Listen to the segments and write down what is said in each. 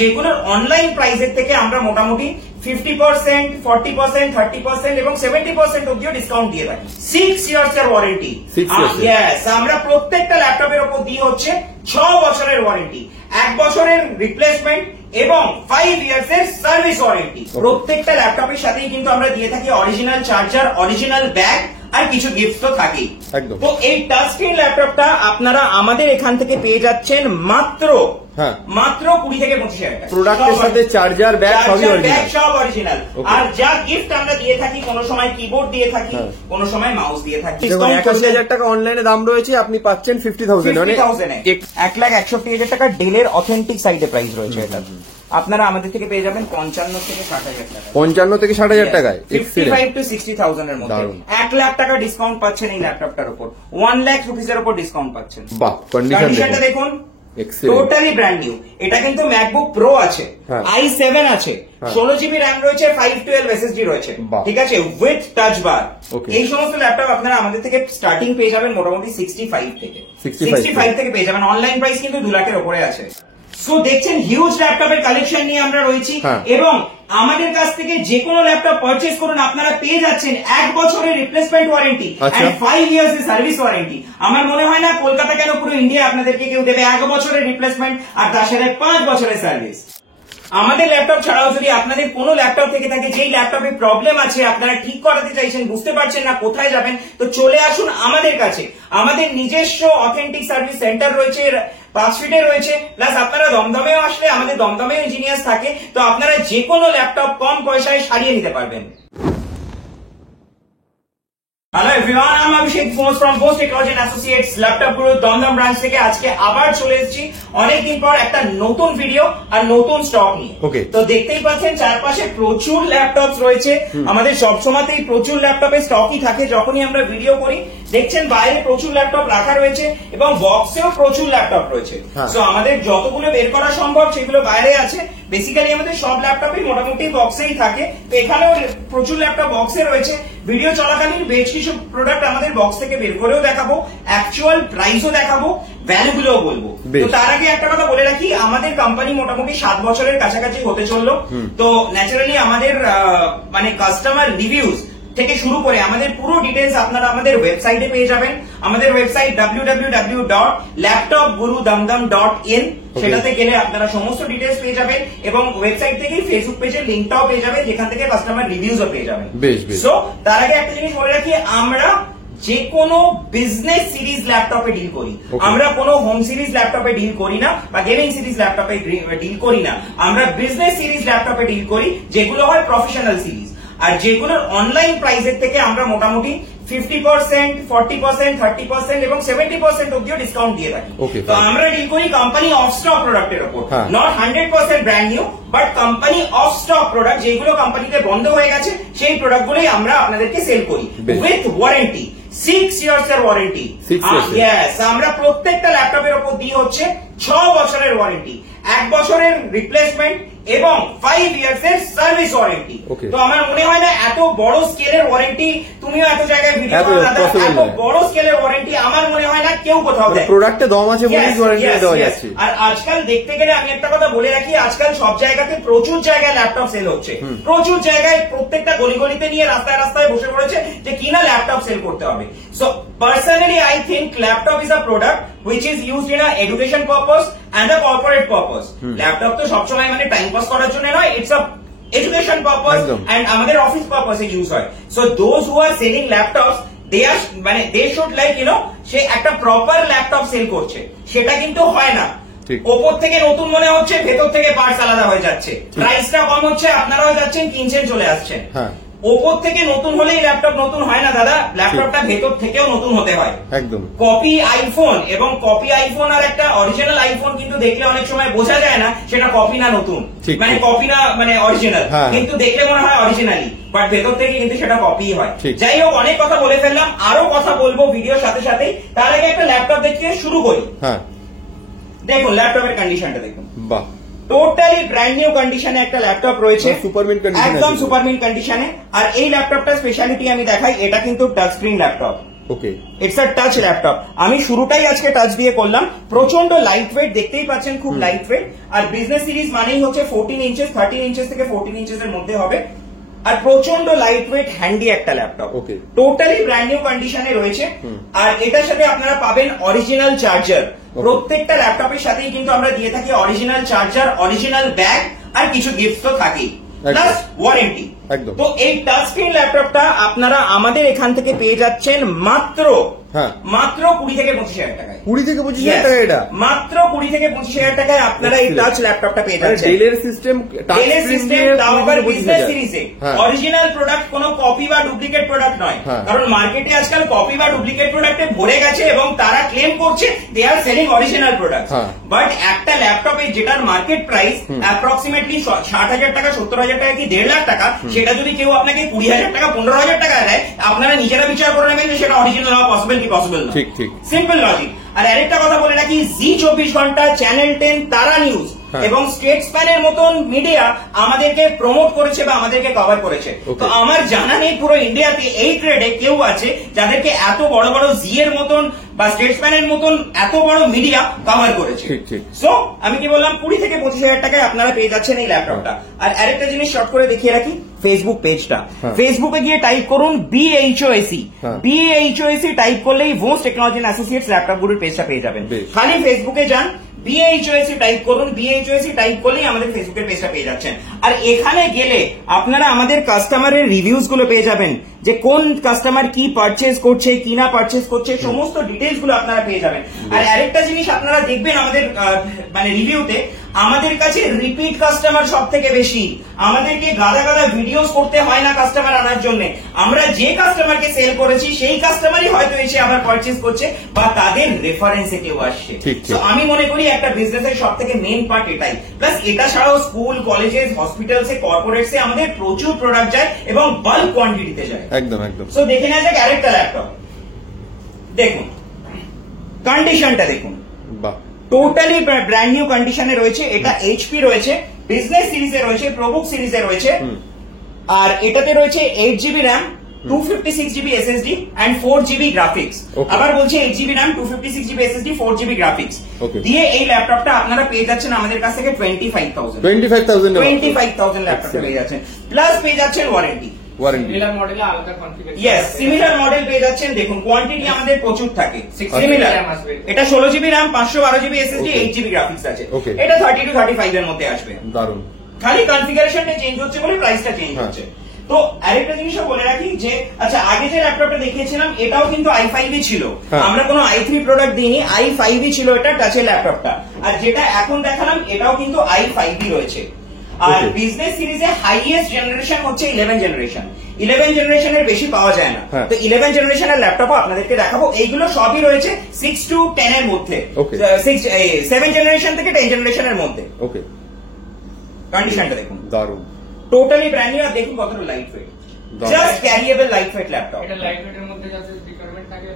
যেগুলোর অনলাইন প্রাইসের থেকে আমরা মোটামুটি 50%, 40%, 30% এবং 70% অব্দিও ডিসকাউন্ট দিয়ে থাকি। 6 ইয়ার্স এর ওয়ারেন্টি। আমরা প্রত্যেকটা ল্যাপটপের উপর দিয়ে হচ্ছে 6 বছরের ওয়ারেন্টি, 1 বছরের রিপ্লেসমেন্ট এবং 5 ইয়ার্স এর সার্ভিস ওয়ারেন্টি। প্রত্যেকটা ল্যাপটপের সাথেই কিন্তু আমরা দিয়ে থাকি অরিজিনাল চার্জার, অরিজিনাল ব্যাগ আর কিছু গিফট তো থাকেই। তো এই টাচ স্ক্রিন ল্যাপটপটা আপনারা আমাদের এখান থেকে পেয়ে যাচ্ছেন মাত্র 20 থেকে 25 হাজার টাকা। প্রোডাক্টের সাথে চার্জার, ব্যাগ সব অরিজিনাল। আর যা গিফট আমরা দিয়ে থাকি, কোন সময় কিবোর্ড দিয়ে থাকি, কোন সময় মাউস দিয়ে থাকি। 81,000 টাকা অনলাইনে দাম রয়েছে, আপনি পাচ্ছেন 50,000 মানে 1,61,000 টাকা। ডেলের অথেন্টিক সাইডে প্রাইস রয়েছে এটা। আপনারা আমাদের থেকে পেয়ে যাবেন 55 থেকে 60,000 টাকা। 55 থেকে 60,000 টাকায় 55 to 60,000 এর মধ্যে 1 লাখ টাকা ডিসকাউন্ট পাচ্ছেন এই ল্যাপটপটার উপর। 1 লাখ রুপিসের উপর ডিসকাউন্ট পাচ্ছেন। বাহ, কন্ডিশনটা দেখুন, টোটালি ব্র্যান্ড নিউ। এটা কিন্তু ম্যাকবুক প্রো আছে, i7 আছে, 16 জিবি র্যাম রয়েছে, 512 SSD রয়েছে, ঠিক আছে, উইথ টাচ বার। এই সমস্ত ল্যাপটপ আপনারা আমাদের থেকে স্টার্টিং পেয়ে যাবেন মোটামুটি 65 থেকে পেয়ে যাবেন। অনলাইন প্রাইস কিন্তু 2 লাখের উপরে আছে। সো দেখছেন হিউজ ল্যাপটপের কালেকশন নিয়ে আমরা রয়েছি এবং আমাদের কাছ থেকে যে কোনো ল্যাপটপ পারচেজ করুন, আপনারা পেয়ে যাচ্ছেন 1 বছরের রিপ্লেসমেন্ট ওয়ারেন্টি এন্ড 5 ইয়ার্স এর সার্ভিস ওয়ারেন্টি। আমার মনে হয় না কলকাতা কেন পুরো ইন্ডিয়া আপনাদেরকে কেউ দেবে 1 বছরের রিপ্লেসমেন্ট আর তার সাথে 5 বছরের সার্ভিস। আমাদের ল্যাপটপ ছাড়াও যদি আপনাদের কোনো ল্যাপটপ থেকে থাকে যেই ল্যাপটপে প্রবলেম আছে, আপনারা ঠিক করাতে চাইছেন, বুঝতে পারছেন না কোথায় যাবেন, তো চলে আসুন আমাদের কাছে। আমাদের নিজস্ব অথেন্টিক সার্ভিস সেন্টার রয়েছে, 5 ফিটে রয়েছে, প্লাস আপনারা দমদমেও আসলে আমাদের দমদমেও ইঞ্জিনিয়ার্স থাকে, তো আপনারা যে কোনো ল্যাপটপ কম পয়সায় সারিয়ে নিতে পারবেন। হ্যালো এভরিওয়ান, আমি Abhishek Ghosh from Ghosh technology and associates laptop guru Dumdum branch থেকে। আজকে আবার চলে এসেছি অনেকদিন পর একটা নতুন ভিডিও আর নতুন স্টক নিয়ে। তো দেখতেই পাচ্ছেন চারপাশে প্রচুর ল্যাপটপ রয়েছে। আমাদের সবসময়তেই প্রচুর ল্যাপটপের স্টকই থাকে যখনই আমরা ভিডিও করি। দেখছেন বাইরে প্রচুর ল্যাপটপ রাখা রয়েছে এবং বক্সেও প্রচুর ল্যাপটপ রয়েছে। তো আমাদের যতগুলো বের করা সম্ভব সেগুলো বাইরে আছে। বেসিক্যালি আমাদের সব ল্যাপটপই মোটামুটি বক্সেই থাকে, তো এখানেও প্রচুর ল্যাপটপ বক্সে রয়েছে। ভিডিও চলাকালীন বেশ কিছু প্রোডাক্ট আমাদের বক্স থেকে বের করেও দেখাবো, অ্যাকচুয়াল প্রাইসও দেখাবো, ভ্যালুগুলোও বলবো। তো তার আগে একটা কথা বলে রাখি, আমাদের কোম্পানি মোটামুটি 7 বছরের কাছাকাছি হতে চললো। তো ন্যাচারালি আমাদের মানে কাস্টমার রিভিউজ থেকে শুরু করে আমাদের পুরো ডিটেলস আপনারা আমাদের ওয়েবসাইটে পেয়ে যাবেন। আমাদের ওয়েবসাইট www.laptopgurudamdam.in, সেটাতে গেলে আপনারা সমস্ত ডিটেলস পেয়ে যাবেন এবং ওয়েবসাইট থেকেই ফেসবুক পেজের লিংকটাও পেয়ে যাবেন, যেখান থেকে কাস্টমার রিভিউজও পেয়ে যাবেন। সো তার আগে একটা জিনিস বলে রাখি, আমরা যে কোনো বিজনেস সিরিজ ল্যাপটপে ডিল করি, আমরা কোনো হোম সিরিজ ল্যাপটপে ডিল করি না বা গেমিং সিরিজ ল্যাপটপে ডিল করি না। আমরা বিজনেস সিরিজ ল্যাপটপে ডিল করি, যেগুলো হয় প্রফেশনাল সিরিজ। আর যেগুলোর অনলাইন প্রাইসের থেকে আমরা মোটামুটি 50%, 40%, 30% এবং 70% অব্দিও ডিসকাউন্ট দিয়ে থাকি। তো আমরা ডিল করি কোম্পানি অফ স্টক প্রোডাক্টের উপর, not 100% brand new, but company of stock product, যেগুলো কোম্পানিতে বন্ধ হয়ে গেছে সেই প্রোডাক্টগুলোই আমরা আপনাদেরকে সেল করি উইথ ওয়ারেন্টি। 6 ইয়ার্স এর ওয়ারেন্টি। আমরা প্রত্যেকটা ল্যাপটপের উপর দিয়ে হচ্ছে 6 বছরের ওয়ারেন্টি, 1 বছরের রিপ্লেসমেন্ট এবং 5 ইয়ার্স এর সার্ভিস ওয়ারেন্টি। তো আমার মনে হয় না এত বড় স্কেলের ওয়ারেন্টি, তুমিও এত জায়গায় ভিডিও করো, এত বড় স্কেলের ওয়ারেন্টি আমার মনে হয় না কেউ কোথাও দেয়। প্রোডাক্টে দম আছে বলেই ওয়ারেন্টি দেওয়া যাচ্ছে। আর আজকাল দেখতে গেলে আমি একটা কথা বলে রাখি, আজকাল সব জায়গাতে প্রচুর জায়গায় ল্যাপটপ সেল হচ্ছে, প্রচুর জায়গায় প্রত্যেকটা গলিগলিতে নিয়ে রাস্তায় রাস্তায় বসে পড়েছে যে কিনা ল্যাপটপ সেল করতে হবে। So personally I think laptop is a product which is used in a education purpose and a corporate purpose. Laptop তো সবসময় মানে টাইম পাস করার জন্য নয়, it's a education purpose and আমাদের অফিস পারপাসে ইউজ হয়। So those who are selling laptops, they are মানে দে শুড লাইক সে একটা প্রপার ল্যাপটপ সেল করছে, সেটা কিন্তু হয় না। ওপর থেকে নতুন মনে হচ্ছে, ভেতর থেকে পার্টস আলাদা হয়ে যাচ্ছে, প্রাইসটা কম হচ্ছে, আপনারাও যাচ্ছেন কিনছেন চলে আসছেন। ওপর থেকে নতুন হলেই ল্যাপটপ নতুন হয় না দাদা, ল্যাপটপটা ভেতর থেকেও নতুন হতে হয়। একদম কপি আইফোন এবং কপি আইফোন আর একটা অরিজিনাল আইফোন কিন্তু দেখলে অনেক সময় বোঝা যায় না সেটা কপি না নতুন, মানে কপি না মানে অরিজিনাল, কিন্তু দেখলে মনে হয় অরিজিনালি, বাট ভেতর থেকে কিন্তু সেটা কপি হয়। যাই হোক, অনেক কথা বলে ফেললাম, আরো কথা বলবো ভিডিওর সাথে সাথে। তার আগে একটা ল্যাপটপ দেখে শুরু করি। দেখুন ল্যাপটপের কন্ডিশনটা দেখুন, বাহ, টোটালি ব্র্যান্ড নিউ কন্ডিশনে একটা ল্যাপটপ রয়েছে, একদম সুপারমিন্ট কন্ডিশনে। আর এই ল্যাপটপটা স্পেশালিটি আমি দেখাই, এটা কিন্তু touch screen laptop, okay, it's a touch laptop. আমি শুরুটাই আজকে টাচ দিয়ে করলাম। প্রচন্ড লাইট ওয়েট, দেখতেই পাচ্ছেন খুব লাইট ওয়েট। আর বিজনেস সিরিজ মানেই হচ্ছে 14 ইঞ্চেস, 13 ইঞ্চেস থেকে 14 ইঞ্চেস এর মধ্যে হবে। আর প্রচন্ড লাইট ওয়েট হ্যান্ডি একটা ল্যাপটপ। ওকে, টোটালি ব্র্যান্ড নিউ কন্ডিশনে রয়েছে। আর এটার সাথে আপনারা পাবেন অরিজিনাল চার্জার। প্রত্যেকটা ল্যাপটপের সাথেই কিন্তু আমরা দিয়ে থাকি অরিজিনাল চার্জার, অরিজিনাল ব্যাগ, আর কিছু গিফট তো থাকেই, প্লাস ওয়ারেন্টি। একদম। তো এই টাচ স্ক্রিন ল্যাপটপটা আপনারা আমাদের এখান থেকে পেয়ে যাচ্ছেন মাত্র 20 থেকে 25 হাজার টাকায়। 20 থেকে 25 হাজার টাকা? এটা মাত্র 20 থেকে 25 হাজার টাকায় আপনারা এই টাচ ল্যাপটপটা পেয়ে যাচ্ছেন। ডেলের সিস্টেম, ডেলের সিস্টেম, তাও আবার বিজনেস সিরিজে। অরিজিনাল প্রোডাক্ট, কোনো কপি বা ডুপ্লিকেট প্রোডাক্ট নয়। কারণ মার্কেটে আজকাল কপি বা ডুপ্লিকেট প্রোডাক্টে ভরে গেছে এবং তারা ক্লেম করছে দে are selling original product. But একটা ল্যাপটপে যেটার মার্কেট প্রাইস অ্যাপ্রক্সিমেটলি 60,000 টাকা, 70,000 টাকা কি 1.5 লাখ টাকা, সেটা যদি কেউ আপনাকে 20,000 টাকা, 15,000 টাকা দেয়, আপনারা নিজেরা বিচার করে নেবেন যে সেটা অরিজিনাল হওয়া পসিবল কি পসিবল না। ঠিক ঠিক, সিম্পল লজিক। আর আরেকটা কথা বলে রাখি, জি 24 ঘন্টা, চ্যানেল 10, তারা নিউজ এবং স্টেটসম্যানের মতন মিডিয়া আমাদেরকে প্রমোট করেছে বা আমাদেরকে কভার করেছে। তো আমার জানা নেই পুরো ইন্ডিয়াতে এই ট্রেডে কেউ আছে যাদেরকে এত বড় বড় জি এর মতন বা স্টেটসম্যানের মতন এত বড় মিডিয়া কভার করেছে। সো আমি কি বললাম, 20 থেকে 25 হাজার টাকায় আপনারা পেয়ে যাচ্ছেন এই ল্যাপটপটা। আর আরেকটা জিনিস শর্ট করে দেখিয়ে রাখি, ফেসবুক পেজটা। ফেসবুকে গিয়ে টাইপ করুন BHOAC, BHOAC টাইপ করলেই ভোস টেকনোলজি এন্ড অ্যাসোসিয়েটস ল্যাপটপ গুলোর পেজটা পেয়ে যাবেন। খালি ফেসবুকে যান, BHOAC টাইপ করুন, BHOAC টাইপ করলেই আমাদের ফেসবুকের পেজটা পেয়ে যাচ্ছেন। আর এখানে গেলে আপনারা আমাদের কাস্টমারের রিভিউজ গুলো পেয়ে যাবেন, যে কোন কাস্টমার কি পারচেজ করছে, কি না পারচেজ করছে, সমস্ত ডিটেলস গুলো আপনারা পেয়ে যাবেন। আর আরেকটা জিনিস আপনারা দেখবেন আমাদের মানে রিভিউতে, আমাদের কাছে রিপিট কাস্টমার সব থেকে বেশি। আমাদেরকে গাদা গাদা ভিডিওস করতে হয় না কাস্টমার আনার জন্য। আমরা যে কাস্টমারকে সেল করেছি সেই কাস্টমারই হয়তো এসে আবার পারচেজ করছে বা তাদের রেফারেন্সে কেউ আসছে। তো আমি মনে করি একটা বিজনেসের সব থেকে মেইন পার্ট এটাই। প্লাস এটা ছাড়াও স্কুল, কলেজেস, হসপিটালসে, কর্পোরেটসে আমাদের প্রচুর প্রোডাক্ট যায় এবং বাল্ক কোয়ান্টিটিতে যায়। একদম একদম। সো দেখে নেওয়া যাক আরেকটা ল্যাপটপ। দেখুন কন্ডিশনটা দেখুন, টোটালি ব্র্যান্ড নিউ কন্ডিশনে রয়েছে। এটা এইচপি রয়েছে, বিজনেস সিরিজে রয়েছে, প্রবুক সিরিজে রয়েছে। আর এটাতে রয়েছে 8GB RAM, 256GB SSD and 4GB graphics. আবার বলছি 8GB RAM, 256GB SSD, 4GB graphics দিয়ে এই ল্যাপটপটা আপনারা পেয়ে যাচ্ছেন আমাদের কাছ থেকে 25,000 ল্যাপটপটা পেয়ে যাচ্ছেন। প্লাস পেয়ে যাচ্ছেন ওয়ারেন্টি। সিমিলার মডেল পেয়ে যাচ্ছেন। দেখুন কোয়ান্টিটি আমাদের প্রচুর থাকে। এটা 16GB RAM, 512GB SSD, 8GB graphics আছে। এটা 30 to 35 এর মধ্যে আসবে। দারুণ। খালি কনফিগারেশনটা চেঞ্জ হচ্ছে বলে প্রাইসটা চেঞ্জ হচ্ছে। তো আরেকটা জিনিসও বলে রাখি যে আচ্ছা, আগে যে ল্যাপটপটা দেখিয়েছিলাম এটাও কিন্তু i5 ছিল। আমরা কোনো i3 প্রোডাক্ট দিইনি, i5 ছিল এটা টাচের ল্যাপটপটা। আর যেটা এখন দেখালাম এটাও কিন্তু i5 রয়েছে। আর বিজনেস সিরিজে হাইয়েস্ট জেনারেশন হচ্ছে 11 জেনারেশন। 11 জেনারেশনের বেশি পাওয়া যায় না। তো 11 জেনারেশনের ল্যাপটপও আপনাদেরকে দেখাবো। এইগুলো সবই রয়েছে 6 to 10 এর মধ্যে, 7 জেনারেশন থেকে 10 জেনারেশনের মধ্যে। কন্ডিশনটা দেখুন, দারুণ, টোটালি ব্র্যান্ড নিউ। আর দেখুন কতটা light weight, just carriable light weight laptop. এটা লাইট ওয়েটের মধ্যে যাতে রিকোয়ারমেন্ট থাকে।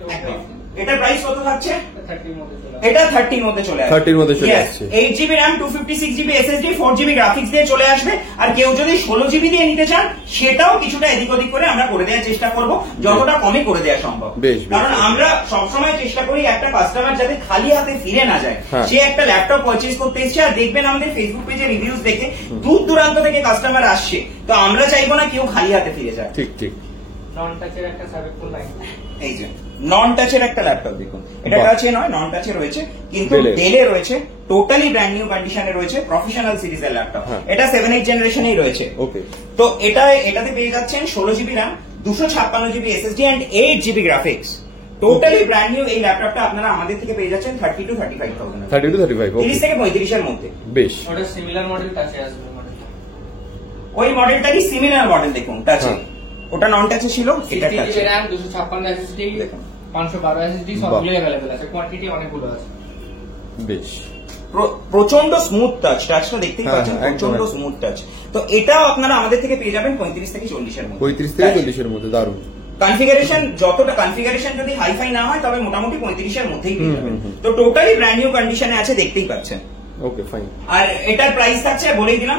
এটা প্রাইস কত থাকছে? 30 মধ্যে চলে আসছে। এটা 30 মধ্যে চলে আসছে। 30 মধ্যে চলে আসছে। 8GB RAM, 256GB SSD, 4GB graphics দিয়ে চলে আসবে। আর কেউ যদি 16GB দিয়ে নিতে চান সেটাও কিছুটা এদিক ওদিক করে আমরা করে দেওয়ার চেষ্টা করব, যতটা কমে করে দেওয়া সম্ভব। কারণ আমরা সবসময় চেষ্টা করি একটা কাস্টমার যাতে খালি হাতে ফিরে না যায়। সে একটা ল্যাপটপ পারচেজ করতে এসেছে, আর দেখবেন আমাদের ফেসবুক পেজে রিভিউজ দেখে দূর দূরান্ত থেকে কাস্টমার আসছে। তো আমরা চাইবো না কেউ খালি হাতে ফিরে যায়। ঠিক ঠিক। নন টাচের একটা সার্ভিসফুল লাইন, এই যে নন টাচের একটা ল্যাপটপ দেখুন। এটা টাচে নয়, নন টাচে রয়েছে, কিন্তু ডেলে রয়েছে। টোটালি ব্র্যান্ড নিউ কন্ডিশনে রয়েছে, প্রফেশনাল সিরিজের ল্যাপটপ। এটা 7-8 জেনারেশনেই রয়েছে। তো এটাতে পেয়ে যাচ্ছেন 16GB RAM, 256GB SSD and 8GB graphics. Totally brand new এই ল্যাপটপটা আপনারা আমাদের থেকে পেয়ে যাচ্ছেন 30 to 35,000। 30 to 35, 30 থেকে 35 এর মধ্যে। বেশ। ওটা সিমিলার মডেল টাচে আসবে। ওই মডেলটারই সিমিলার মডেল দেখুন টাচে। ওটা নন টাচে ছিল, এটা টাচে। RAM, 256 SSD, 512 SSD সবগুলো अवेलेबल আছে, কোয়ান্টিটি অনেকগুলো আছে। বেশ। প্রচন্ড স্মুথ টাচ, টাচটা দেখতেই পাচ্ছেন, প্রচন্ড স্মুথ টাচ। তো এটাও আপনারা আমাদের থেকে পেয়ে যাবেন 35 থেকে 40 এর মধ্যে। 35 থেকে 40 এর মধ্যে, দারুণ। কনফিগারেশন যতটা, কনফিগারেশন যদি হাইফাই না হয় তবে মোটামুটি 35 এর মধ্যেই পেয়ে যাবেন। তো টোটালি ব্র্যান্ড নিউ কন্ডিশনে আছে, দেখতেই পাচ্ছেন। Okay fine. আর এটার প্রাইস থাকছে বলেই দিলাম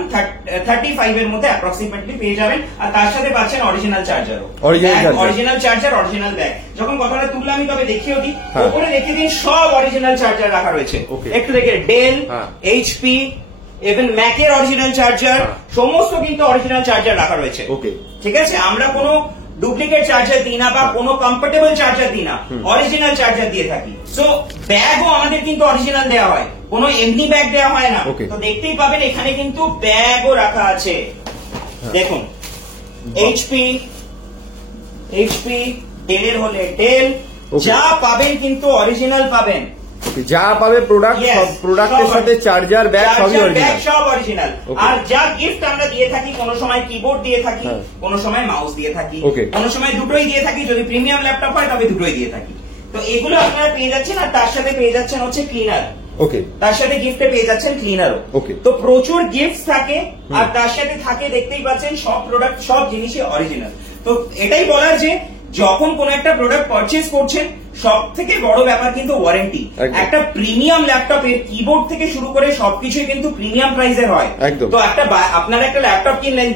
35 এর মধ্যে অ্যাপ্রক্সিমেটলি পেয়ে যাবেন। আর তার সাথে পাচ্ছেন অরিজিনাল চার্জারও, অরিজিনাল চার্জার, অরিজিনাল ব্যাগ। যখন কথাটা তুললে আমি তবে দেখিয়েও দিই, ওপরে দেখিয়ে দিন সব অরিজিনাল চার্জার রাখা রয়েছে। একটু দেখে ডেল, এইচপি, ইভেন ম্যাকের অরিজিনাল চার্জার, সমস্ত কিন্তু অরিজিনাল চার্জার রাখা রয়েছে। ওকে, ঠিক আছে, আমরা কোনো ডুপ্লিকেট চার্জার দিই না বা কোনো কম্পার্টেবল চার্জার দিই না, অরিজিনাল চার্জার দিয়ে থাকি। সো ব্যাগও আমাদের কিন্তু অরিজিনাল দেওয়া হয়, কোনো এমনি ব্যাগ দেওয়া হয় না। তো দেখতেই পাবেন এখানে কিন্তু ব্যাগও রাখা আছে। দেখুন এইচপি, ডেলের হলে ডেল, যা পাবেন কিন্তু অরিজিনাল পাবেন। যা পাবে প্রোডাক্ট, সব প্রোডাক্টের সাথে চার্জার, ব্যাগ সব অরিজিনাল। আর যা গিফট আমরা দিয়ে থাকি, কোনো সময় কিবোর্ড দিয়ে থাকি, কোনো সময় মাউস দিয়ে থাকি, কোনো সময় দুটোই দিয়ে থাকি। যদি প্রিমিয়াম ল্যাপটপ হয় তবে দুটোই দিয়ে থাকি। তো এগুলো আপনারা পেয়ে যাচ্ছেন। আর তার সাথে পেয়ে যাচ্ছেন হচ্ছে ক্লিনার। ওকে, তার সাথে গিফটে পেয়ে যাচ্ছেন ক্লিনারও। ওকে, তো প্রচুর গিফট থাকে। আর তার সাথে থাকে, দেখতেই পাচ্ছেন, সব প্রোডাক্ট, সব জিনিসই অরিজিনাল। তো এটাই বলার যে যখন কোন একটা প্রোডাক্ট পারচেজ করছেন, সব থেকে বড় ব্যাপার কিন্তু ওয়ারেন্টি। একটা প্রিমিয়াম ল্যাপটপের কিবোর্ড থেকে শুরু করে সবকিছুই কিন্তু প্রিমিয়াম প্রাইসের হয়। তো আপনারা একটা ল্যাপটপ কিনলেন,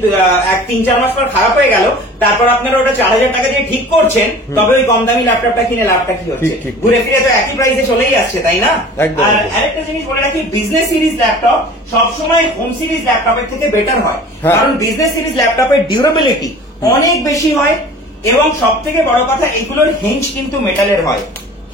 3-4 মাস পর খারাপ হয়ে গেল, তারপর আপনারা ওটা 4000 টাকা দিয়ে ঠিক করছেন, তবে ওই কম দামি ল্যাপটপটা কিনে লাভটা কি হচ্ছে? ঘুরে ফিরে তো একই প্রাইসে চলেই আসছে, তাই না? আর আরেকটা জিনিস বলে রাখি, বিজনেস সিরিজ ল্যাপটপ সবসময় হোম সিরিজ ল্যাপটপের থেকে বেটার হয়। কারণ বিজনেস সিরিজ ল্যাপটপের ডিউরেবিলিটি অনেক বেশি হয়। এবং সব থেকে বড় কথা, এগুলোর হিঞ্জ কিন্তু মেটালের হয়।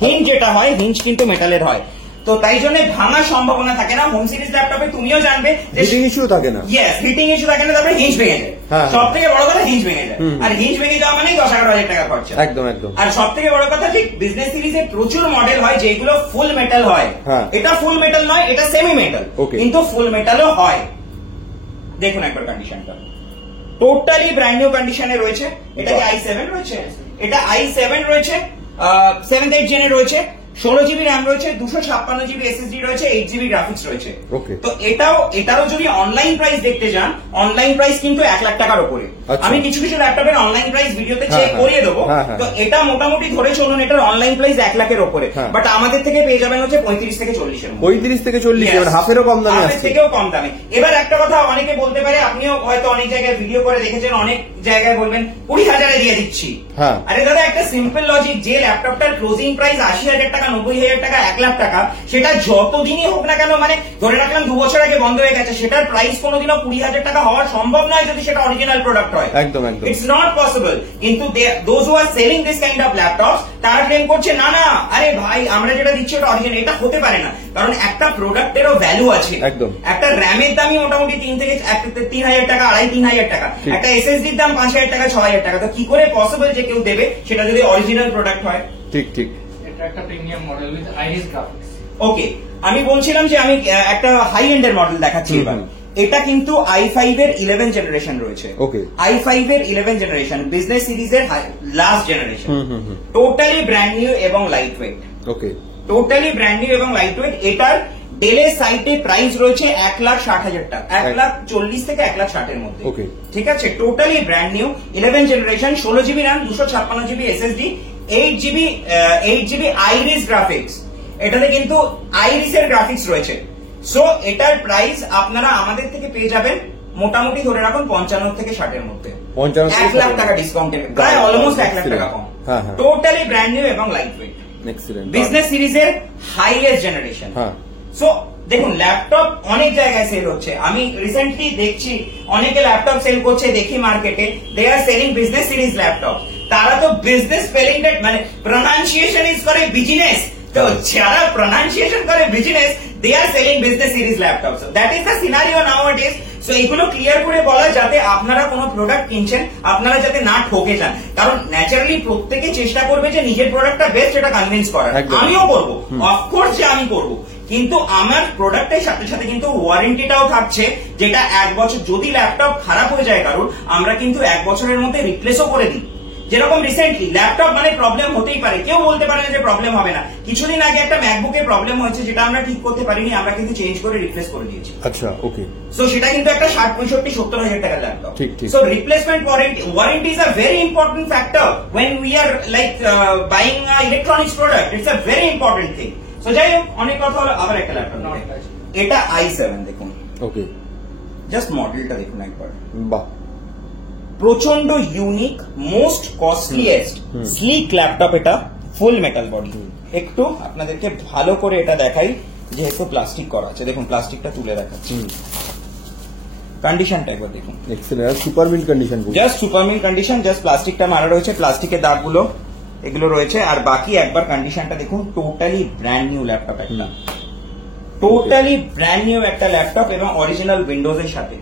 হিঞ্জ যেটা হয়, হিঞ্জ কিন্তু মেটালের হয়। তো তাই জন্য ভাঙার সম্ভাবনা থাকে না। হোম সিরিজ ল্যাপটপে তুমিও জানবে হিটিং ইস্যু থাকে না। ইয়েস, হিটিং ইস্যু থাকে না, তারপরে হিঞ্জ ভেঙে যায়। সব থেকে বড় কথা, হিঞ্জ ভেঙে যায়। আর হিঞ্জ ভেঙে যাওয়া মানেই 10-11 টাকা খরচা। একদম একদম। আর সব থেকে বড় কথা, ঠিক বিজনেস সিরিজে প্রচুর মডেল হয় যেগুলো ফুল মেটাল হয়। এটা ফুল মেটাল নয়, এটা সেমি মেটাল, কিন্তু ফুল মেটালও হয়। দেখুন একবার কন্ডিশনটা, টোটালি ব্র্যান্ড নিউ কন্ডিশনে রয়েছে। এটা কি i7 রয়েছে? এটা i7 রয়েছে, 7th 8 জেনে রয়েছে, 16GB RAM রয়েছে, 256GB SSD রয়েছে, 8GB গ্রাফিক্স রয়েছে। তো এটারও যদি অনলাইন প্রাইস দেখতে যান, অনলাইন প্রাইস কিন্তু 1 লাখ টাকার উপরে। আমি কিছু কিছু ল্যাপটপের অনলাইন প্রাইস ভিডিওতে চেক করিয়ে দেবো। তো এটা মোটামুটি ধরে চলুন, এটার অনলাইন প্রাইস 1 লাখের উপরে। বাট আমাদের থেকে পেয়ে যাবেন হচ্ছে 35 থেকে 40 এর মধ্যে। 35 থেকে 40, হাফেরও কম দামে, হাফের থেকেও কম দামে। এবার একটা কথা অনেকে বলতে পারে, আপনিও হয়তো অনেক জায়গায় ভিডিও করে দেখেছেন, অনেক জায়গায় বলবেন 20,000 এ দিয়ে দিচ্ছি। আরে দাদা, একটা সিম্পল লজিক, যে ল্যাপটপটার ক্লোজিং প্রাইস 80,000 টাকা, 90,000 টাকা, 1 লাখ টাকা, সেটা যতদিনই হোক না কেন, মানে ধরে রাখলাম 2 বছর আগে বন্ধ হয়ে গেছে, সেটার প্রাইস কোনোদিনও 20,000 টাকা হওয়া সম্ভব নয় যদি সেটা অরিজিনাল প্রোডাক্ট হয়। একদম একদম, ইটস নট পসিবল। কিন্তু those who are selling this kind of laptops, তারা ক্লেম করছে না না, আরে ভাই আমরা যেটা দিচ্ছি ওটা অরিজিনাল। এটা হতে পারে না, কারণ একটা প্রোডাক্টেরও ভ্যালু আছে। একদম। একটা র্যামের দামই মোটামুটি 3,000 টাকা, 2,500 টাকা। একটা এসএসডির দাম 5,000 টাকা, 6,000 টাকা। তো কি করে পসিবল যে কেউ দেবে সেটা যদি অরিজিনাল প্রোডাক্ট হয়? ঠিক ঠিক। এটা একটা premium model with Iris graphics. Okay, আমি বলছিলাম যে আমি একটা হাই এন্ডের মডেল দেখাচ্ছি এবার। এটা কিন্তু i5 এর 11 জেনারেশন রয়েছে। i5 এর 11 জেনারেশন, বিজনেস সিরিজের last generation. Totally brand new এবং light weight. Totally brand new এবং লাইট ওয়েট। এটার ডেলের সাইটে প্রাইস রয়েছে 1,60,000 টাকা, 1,40,000 থেকে 1,60,000 এর মধ্যে। ঠিক আছে, totally brand new 11 generation, 16GB RAM, 256GB SSD, 8GB iris graphics. এটাতে কিন্তু আইরিসের গ্রাফিক্স রয়েছে। সো এটার প্রাইস আপনারা আমাদের থেকে পেয়ে যাবেন মোটামুটি ধরে রাখুন 55 থেকে 60 এর মধ্যে। 1 লাখ টাকা ডিসকাউন্টে, প্রায় অলমোস্ট 1 লাখ টাকা কম। টোটালি ব্র্যান্ড নিউ এবং লাইট ওয়েট, বিজনেস সিরিজের হাইয়েস্ট জেনারেশন। সো দেখুন, ল্যাপটপ অনেক জায়গায় সেল হচ্ছে। আমি রিসেন্টলি দেখছি অনেকে ল্যাপটপ সেল করছে, দেখি মার্কেটে দে are selling business series laptop. তারা তো বিজনেস স্পেলিংটা মানে প্রোনাউন্সিয়েশন ইজ করে বিজনেস। তো যারা প্রোনাউন্সিয়েশন করে business, they are selling business series laptop. That is the scenario nowadays. So এইগুলো ক্লিয়ার করে বলা, যাতে আপনারা কোনো প্রোডাক্ট কিনছেন আপনারা যাতে না ঠকে যান। কারণ ন্যাচারালি প্রত্যেকে চেষ্টা করবে যে নিজের প্রোডাক্টটা বেস্ট, এটা কনভিন্স করার। আমিও করবো, অফকোর্স যে আমি করবো, কিন্তু আমার প্রোডাক্টের সাথে সাথে কিন্তু ওয়ারেন্টিটাও থাকছে, যেটা 1 বছর। যদি ল্যাপটপ খারাপ হয়ে যায় কারণ, আমরা কিন্তু 1 বছরের মধ্যে রিপ্লেসও করে দিই। যেরকম রিসেন্টলি ল্যাপটপ মানে প্রবলেম হতেই পারে, কেউ বলতে পারে না যে প্রবলেম হবে না। কিছুদিন আগে একটা ম্যাকবুকে প্রবলেম হয়েছে, যেটা আমরা ঠিক করতে পারিনি, আমরা কিন্তু চেঞ্জ করে রিপ্লেস করে দিয়েছি। আচ্ছা, ওকে। সো সেটা কিন্তু একটা 60-65-70,000 টাকার ল্যাপটপ। ঠিক ঠিক। So replacement warranty is a very important factor when we are like buying a electronics product. It's a very important thing. So যাই হোক, অনেক কথা হলো, আবার একটা ল্যাপটপ এটা i7 দেখুন, ওকে, জাস্ট মডেলটা দেখুন একবার, বাহ, প্রচন্ড unique, most costliest slick laptop, এটা ফুল মেটাল বডি। একটু আপনাদেরকে ভালো করে এটা দেখাই, যেহেতু প্লাস্টিক করা আছে, দেখুন প্লাস্টিকটা তুলে দেখাচ্ছি, কন্ডিশনটা একবার দেখুন, excellent, super mint condition, just super mint condition, just প্লাস্টিকটা মারা রয়েছে, প্লাস্টিকের দাগগুলো এগুলো রয়েছে, আর বাকি একবার কন্ডিশনটা দেখুন, টোটালি ব্র্যান্ড নিউ ল্যাপটপ একটা, টোটালি ব্র্যান্ড নিউ একটা ল্যাপটপ, এবং অরিজিনাল উইন্ডোজ এর সাথে,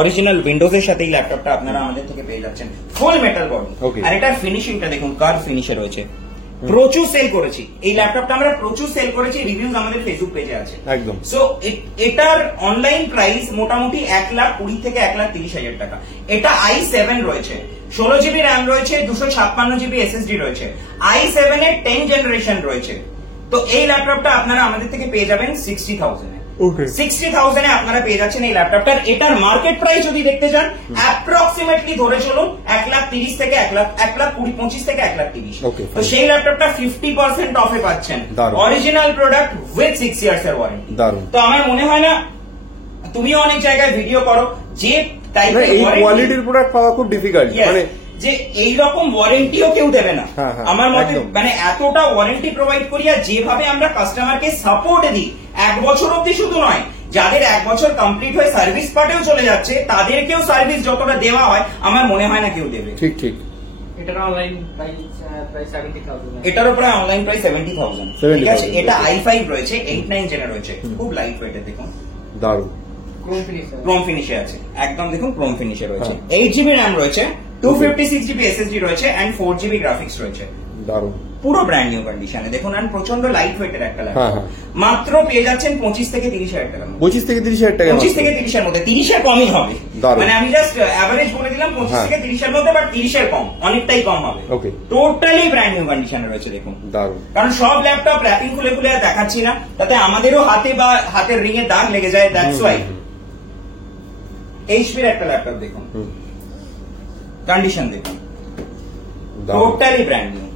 অরিজিনাল উইন্ডোজ এর সাথে এই ল্যাপটপটা আপনারা আমাদের থেকে পেয়ে যাচ্ছেন, ফুল মেটাল বডি। আর এটার ফিনিশিংটা দেখুন, কার ফিনিশে রয়েছে, প্রচুর সেল করেছি এই ল্যাপটপটা, আমরা প্রচুর সেল করেছি, রিভিউজ আমাদের ফেসবুক পেজে আছে একদম। সো এটার অনলাইন প্রাইস মোটামুটি 1,20,000 থেকে 1,30,000 টাকা। এটা i7 রয়েছে, 16 জিবি র্যাম রয়েছে, 256 জিবি এসএসডি রয়েছে, i7 এর 10 জেনারেশন রয়েছে। তো এই ল্যাপটপটা আপনারা আমাদের থেকে পেয়ে যাবেন 60,000 এ। 60,000 এ আপনারা পেয়ে যাচ্ছেন এই ল্যাপটপটার। এটার মার্কেট প্রাইস যদি দেখতে চান, অ্যাপ্রক্সিমেটলি ধরে চলুন 1,30,000 থেকে 1,25,000 থেকে 1,30,000। তো সেই ল্যাপটপটা 50% অফে পাচ্ছেন, অরিজিনাল প্রোডাক্ট উইথ 6 ইয়ার্স এর ওয়ারেন্টি। তো আমার মনে হয় না, তুমিও অনেক জায়গায় ভিডিও করো, যে টাইপের কোয়ালিটির প্রোডাক্ট পাওয়া খুব ডিফিকাল্ট, মানে যে এইরকম ওয়ারেন্টিও কেউ দেবে না আমার মতে, মানে এতটা ওয়ারেন্টি প্রোভাইড করি, আর যেভাবে আমরা কাস্টমারকে সাপোর্ট দিই, 1 বছর অব্দি শুধু নয়, যাদের 1 বছর কমপ্লিট হয়ে সার্ভিস পার্টেও চলে যাচ্ছে, তাদেরকেও সার্ভিস যতটা দেওয়া হয় আমার মনে হয় না কেউ দেবে। ঠিক ঠিক। এটার অনলাইন প্রাইস 70,000, এটারও প্রায় অনলাইন প্রাইস 70,000। ঠিক আছে, এটা i5 রয়েছে, 8-9 জেনে রয়েছে, খুব লাইট ওয়েটের, দেখুন দারুণ, ক্রোম ফিনিশে আছে, একদম দেখুন ক্রোম ফিনিশে রয়েছে, 8 জিবি র্যাম রয়েছে, 256 জিবি এসএসডি রয়েছে, এন্ড 4 জিবি গ্রাফিক্স রয়েছে, দারুণ, পুরো ব্র্যান্ড নিউ কন্ডিশনে দেখুন, আর প্রচন্ড লাইট ওয়েটের একটা ল্যাপটপ। মাত্র পেয়ে যাচ্ছেন 25 থেকে 30,000 টাকা, 25 থেকে 30,000 টাকা, 25 থেকে 30 এর মধ্যে, 30 এর কমই হবে, মানে আমি জাস্ট অ্যাভারেজ বলে দিলাম 25 থেকে 30 এর মধ্যে, বাট 30 এর কম, অনেকটাই কম হবে। টোটালি ব্র্যান্ড নিউ কন্ডিশনে রয়েছে দেখুন, দারুণ। কারণ সব ল্যাপটপ র্যাপিং খুলে খুলে আর দেখাচ্ছি না, তাতে আমাদেরও হাতে বা হাতের রিং এ দাগ লেগে যায়, দ্যাটস ওয়াই। এইচপির একটা ল্যাপটপ দেখুন, কন্ডিশন দেখুন, totally brand new,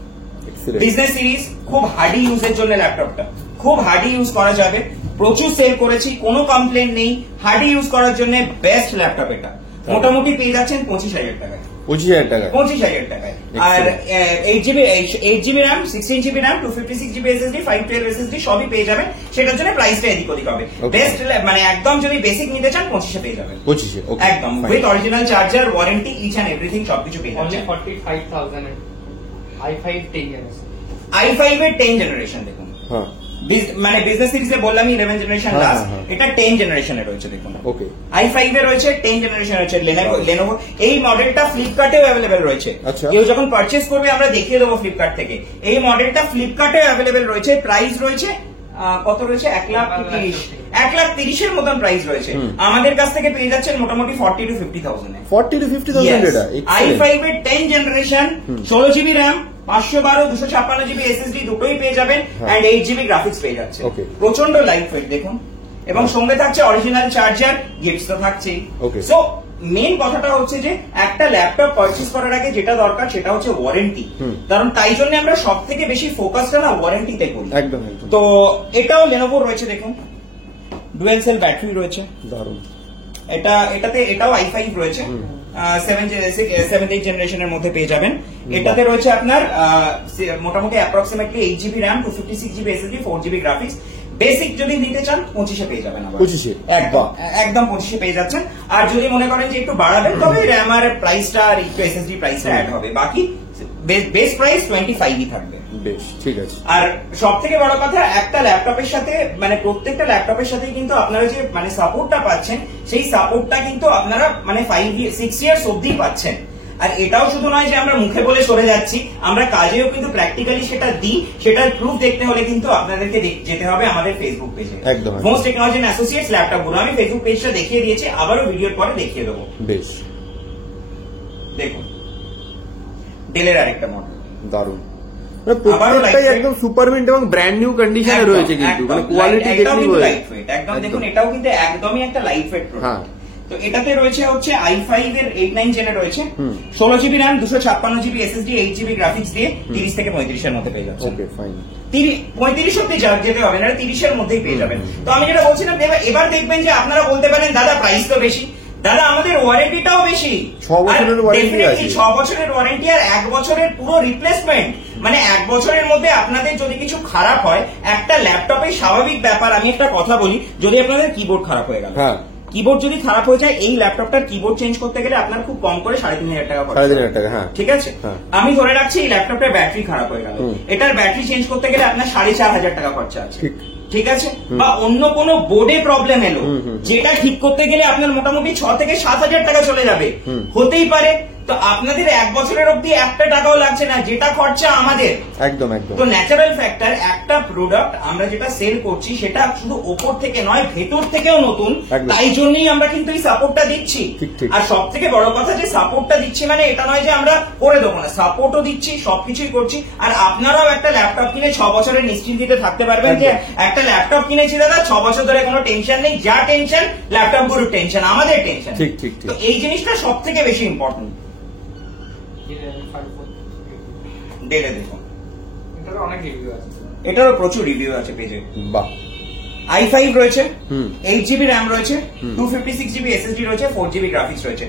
business series, খুব হার্ডি ইউজের জন্য ল্যাপটপটা, খুব হার্ডি ইউজ করা যাবে, প্রচুর সেল করেছি, কোনো কমপ্লেন নেই, হার্ডি ইউজ করার জন্য বেস্ট ল্যাপটপ এটা। মোটামুটি পেয়ে যাচ্ছেন 25,000 টাকায়, 25,000 টাকায়, 25,000 টাকায়। আর 8 GB RAM, 16 GB RAM, 256 GB SSD, 512 SSD সবই পেয়ে যাবেন। সেটার জন্য প্রাইসটা এদিক ওদিক হবে, বেস্ট মানে একদম যদি বেসিক নিতে চান 25 পেয়ে যাবেন, 25 একদম with original charger, warranty, each and everything সবকিছু পেয়ে যাচ্ছেন। 45,000 i5 10 জেনারেশন, i5 এর 10 জেনারেশন দেখুন, মানে বিজনেস সিরিজে বললাম 11 জেনারেশন লাস্ট, এটা 10 জেনারেশনে রয়েছে দেখুন। ওকে, i5 এ রয়েছে 10 জেনারেশন রয়েছে, লেনোভো। এই মডেলটা ফ্লিপকার্টেও অ্যাভেলেবেল রয়েছে, কেউ যখন পারচেজ করবে আমরা দেখিয়ে দেবো ফ্লিপকার্ট থেকে। এই মডেলটা ফ্লিপকার্টেও অ্যাভেলেবেল রয়েছে, প্রাইস রয়েছে কত রয়েছে, 1,30,000 এর মতন প্রাইস রয়েছে। আমাদের কাছ থেকে পেয়ে যাচ্ছেন মোটামুটি 40 to 50,000 এ, 40 to 50,000 এটা। i5 এর 10 generation, 16 GB RAM, 512 256 GB SSD দুটোই পেয়ে যাবেন, এন্ড 8 জিবি গ্রাফিক্স পেয়ে যাচ্ছে। প্রচন্ড লাইট ওয়েট দেখুন, এবং সঙ্গে থাকছে অরিজিনাল চার্জার, গিফটস তো থাকছেই। সো মেন কথাটা হচ্ছে যে একটা ল্যাপটপ পারচেজ করার আগে যেটা দরকার সেটা হচ্ছে ওয়ারেন্টি, কারণ তাই জন্য আমরা সব থেকে বেশি ফোকাসটা না ওয়ারেন্টিতে করি। একদম। তো এটাও লেনোভো রয়েছে দেখুন, ডুয়েল সেল ব্যাটারি রয়েছে, দারুণ। এটাও i5 রয়েছে, 7th জেনারেশনের মধ্যে পেয়ে যাবেন। এটাতে রয়েছে আপনার মোটামুটি approximately 8 GB RAM, 256 GB SSD, 4 GB graphics. Basic যদি নিতে চান 25 পেয়ে যাবেন, আবার 25 একদম 25 পেয়ে যাচ্ছেন। আর যদি মনে করেন যে একটু বাড়াবেন, তবে র্যাম আর প্রাইসটা আর একটু এসএসডি প্রাইসটা অ্যাড হবে, বাকি বেস প্রাইস 25 থাকবে। বেশ, ঠিক আছে। আর সব থেকে বড় কথা, একটা ল্যাপটপের সাথে মানে প্রত্যেকটা ল্যাপটপের সাথে কিন্তু আপনারা যে মানে সাপোর্টটা পাচ্ছেন, সেই সাপোর্টটা কিন্তু আপনারা মানে 6 ইয়ার্স অব্দি পাচ্ছেন। আর এটাও শুধু নয় যে আমরা মুখে বলে সরে যাচ্ছি, আমরা কাজেও কিন্তু প্র্যাকটিক্যালি সেটা দিই। সেটার প্রুফ দেখতে হলে কিন্তু আপনাদেরকে যেতে হবে আমাদের ফেসবুক পেজে, most technology and associates laptop গুলো। আমি ফেসবুক পেজটা দেখিয়ে দিয়েছি, আবারও ভিডিওর পরে দেখিয়ে দেবো। বেশ, দেখুন ডেলের আরেকটা মডেল, দারুণ। প্রত্যেকটাই একদম সুপার মিন্ট এবং ব্র্যান্ড নিউ কন্ডিশনে রয়েছে, কিন্তু মানে কোয়ালিটি দেখলেই বোঝা যায়। একদম দেখুন, এটাও কিন্তু একদমই একটা লাইট ওয়েট প্রোডাক্ট। তো এটাতে রয়েছে হচ্ছে i5 এর 8-9 জেনে রয়েছে 16 GB RAM 256 GB SSD 8 GB graphics দিয়ে 30 থেকে 35 এর মধ্যে পেয়ে যাচ্ছে। Okay fine. 35 অব্দি যেতে হবে না, 30 এর মধ্যেই পেয়ে যাবেন। তো আমি যেটা বলছিলাম এবার দেখবেন যে আপনারা বলতে পারেন দাদা প্রাইস তো বেশি, দাদা আমাদের ওয়ারেন্টিটাও বেশি, 6 বছরের ওয়ারেন্টি আছে, 6 বছরের ওয়ারেন্টি আর 1 বছরের পুরো রিপ্লেসমেন্ট। মানে 1 বছরের মধ্যে আপনাদের যদি কিছু খারাপ হয়, একটা ল্যাপটপে স্বাভাবিক ব্যাপার, আমি একটা কথা বলি, যদি আপনাদের কিবোর্ড খারাপ হয়ে গেল, কিবোর্ড যদি খারাপ হয়ে যায়, এই ল্যাপটপটার কিবোর্ড চেঞ্জ করতে গেলে আপনার খুব কম করে 3,500 টাকা খরচ। 3,500 টাকা, হ্যাঁ ঠিক আছে। আমি ধরে রাখছি এই ল্যাপটপটার ব্যাটারি খারাপ হয়ে গেল, এটার ব্যাটারি চেঞ্জ করতে গেলে আপনার 4,500 টাকা খরচা আছে, ঠিক আছে। বা অন্য কোনো বোর্ডে প্রবলেম এলো, যেটা ঠিক করতে গেলে আপনার মোটামুটি 6 থেকে 7,000 টাকা চলে যাবে, হতেই পারে। তো আপনাদের 1 বছরের অব্দি একটা টাকাও লাগছে না, যেটা খরচা আমাদের। একদম একদম। তো ন্যাচারাল ফ্যাক্টর, একটা প্রোডাক্ট আমরা যেটা সেল করছি সেটা শুধু ওপর থেকে নয়, ভেতর থেকেও নতুন, তাই জন্যই আমরা কিন্তু এই সাপোর্টটা দিচ্ছি। আর সব থেকে বড় কথা যে সাপোর্টটা দিচ্ছি মানে এটা নয় যে আমরা করে দেবো না, সাপোর্টও দিচ্ছি, সবকিছুই করছি। আর আপনারাও একটা ল্যাপটপ কিনে 6 বছরের নিশ্চিন্তিতে থাকতে পারবেন যে একটা ল্যাপটপ কিনেছি দাদা 6 বছর ধরে কোনো টেনশন নেই, যা টেনশন ল্যাপটপ গুলোর টেনশন, আমাদের টেনশন। ঠিক ঠিক। তো এই জিনিসটা সব থেকে বেশি ইম্পর্টেন্ট। ডেলে দেখুন, এটারও অনেক রিভিউ আছে, এটারও প্রচুর রিভিউ আছে পেজে। বাহ। i5 রয়েছে, 8 জিবি র্যাম রয়েছে, 256 জিবি এসএসডি রয়েছে, 4 জিবি গ্রাফিক্স রয়েছে,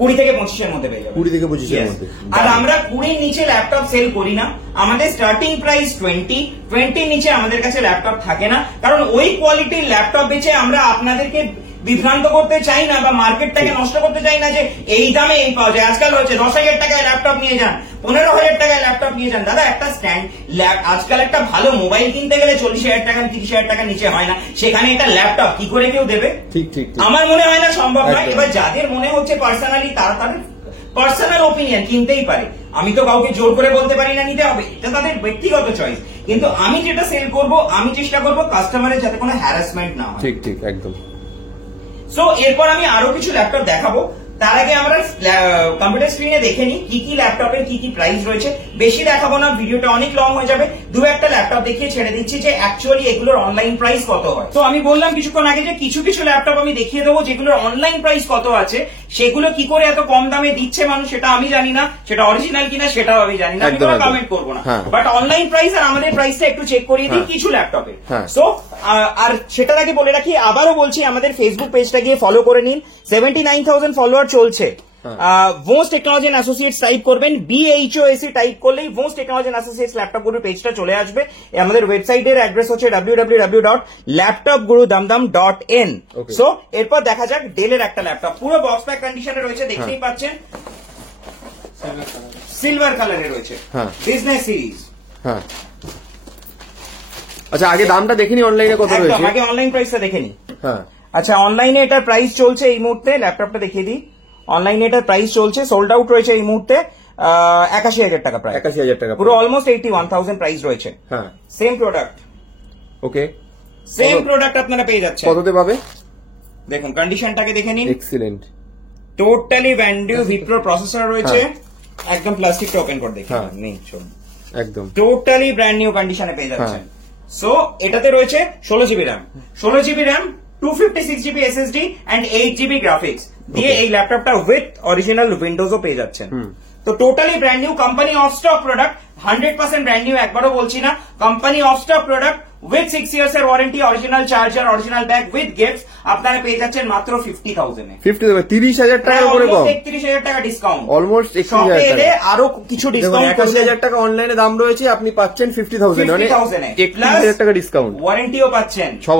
20 থেকে 25 এর মধ্যে পেয়ে যাবেন। 20 থেকে 25 এর মধ্যে। আর আমরা 20 নিচে ল্যাপটপ সেল করি না, আমাদের স্টার্টিং প্রাইস 20 নিচে আমাদের কাছে ল্যাপটপ থাকে না, কারণ ওই কোয়ালিটির ল্যাপটপ বেচে আমরা আপনাদেরকে বিভ্রান্ত করতে চাই না বা মার্কেটটাকে নষ্ট করতে চাই না যে এই দামে এই পাওয়া যায়। আজকাল হচ্ছে 10,000 টাকায় ল্যাপটপ নিয়ে যান, 15,000 টাকায় ল্যাপটপ নিয়ে যান। দাদা একটা স্ট্যান্ড, আজকাল একটা ভালো মোবাইল কিনতে গেলে 40,000 টাকা 30,000 টাকা নিচে হয় না, সেখানে একটা ল্যাপটপ কি করে কেউ দেবে? ঠিক ঠিক। আমার মনে হয় না, সম্ভব নয়। এবার যাদের মনে হচ্ছে পার্সোনালি, তাদের পার্সোনাল ওপিনিয়ন, কিনতেই পারে, আমি তো কাউকে জোর করে বলতে পারি না নিতে হবে, এটা তাদের ব্যক্তিগত চয়েস। কিন্তু আমি যেটা সেল করব, আমি চেষ্টা করব কাস্টমারের যাতে কোনো হ্যারাসমেন্ট না হয়। ঠিক ঠিক একদম। সো এরপর আমি আরো কিছু ল্যাপটপ দেখাবো, তার আগে আমরা কম্পিউটার স্ক্রিনে দেখে নিই কি কি ল্যাপটপের কি কি প্রাইস রয়েছে। বেশি দেখাবো না, ভিডিওটা অনেক লং হয়ে যাবে, দু একটা ল্যাপটপ দেখিয়ে ছেড়ে দিচ্ছি যে অ্যাকচুয়ালি এগুলোর অনলাইন প্রাইস কত হয়। তো আমি বললাম কিছুক্ষণ আগে যে কিছু কিছু ল্যাপটপ আমি দেখিয়ে দেবো যেগুলোর অনলাইন প্রাইস কত আছে, সেগুলো কি করে এত কম দামে দিচ্ছে মানুষ সেটা আমি জানি না, সেটা অরিজিনাল কিনা সেটাও আমি জানি না, আমি কোনো কমেন্ট করবো না। বাট অনলাইন প্রাইস আর আমাদের প্রাইসটা একটু চেক করিয়ে দিই কিছু ল্যাপটপে। সো আর সেটার আগে বলে রাখি, আবারও বলছি, আমাদের ফেসবুক পেজটা গিয়ে ফলো করে নিন, 79,000 ফলোয়ার চলছে। ভোস টেকনোলজি এন্ড অ্যাসোসিয়েটস টাইপ করবেন, BHOAC টাইপ করলেই ভোস টেকনোলজি এন্ড অ্যাসোসিয়েটস ল্যাপটপ গুরুর পেজটা চলে আসবে। আমাদের ওয়েবসাইটের অ্যাড্রেস হচ্ছে www.laptopgurudamdam.in। সো এরপর দেখা যাক ডেলের একটা ল্যাপটপ, পুরো বক্স প্যাক কন্ডিশনে রয়েছে, দেখতেই পাচ্ছেন, সিলভার কালারে রয়েছে, বিজনেস সিরিজ। আচ্ছা আগে দামটা দেখেনি অনলাইনে কত রয়েছে, আগে অনলাইন প্রাইসটা দেখে নি। আচ্ছা অনলাইনে এটার প্রাইস চলছে এই মুহূর্তে, ল্যাপটপটা দেখিয়ে দিই, অনলাইনে এটার প্রাইস চলছে, সোল্ড আউট রয়েছে এই মুহূর্তে 81,000 টাকা, প্রায় 81,000 টাকা, পুরো অলমোস্ট 81,000 প্রাইস রয়েছে। সেম প্রোডাক্ট, ওকে, সেম প্রোডাক্ট আপনারা পেয়ে যাচ্ছেন। কততে পাবে দেখুন কন্ডিশনটাকে দেখে নিন, এক্সিলেন্ট, টোটালি ভ্যান্ডিউ ভিপ্রো প্রসেসর রয়েছে, একদম প্লাস্টিকটা ওপেন করে দেখে নেই, চলুন, একদম টোটালি ব্র্যান্ড নিউ কন্ডিশনে পেয়ে যাচ্ছেন। সো এটাতে রয়েছে 16 GB RAM, 256 GB SSD and 8 GB graphics দিয়ে এই ল্যাপটপটা উইথ অরিজিনাল উইন্ডোজও পেয়ে যাচ্ছেন। তো totally brand new, company of stock product, 100% brand new, একবারও বলছি না, company of stock product with 6 years এর warranty, original charger, original bag with gifts, আপনারা পেয়ে যাচ্ছেন মাত্র 50,000 এ। 30,000 টাকা করে কম, 31,000 টাকা ডিসকাউন্ট, অলমোস্ট 31,000 টাকা। আরো কিছু ডিসকাউন্ট, 81,000 টাকা অনলাইনে দাম রয়েছে, আপনি পাচ্ছেন 50,000 মানে 31,000 টাকা ডিসকাউন্ট, ওয়ারেন্টিও পাচ্ছেন 6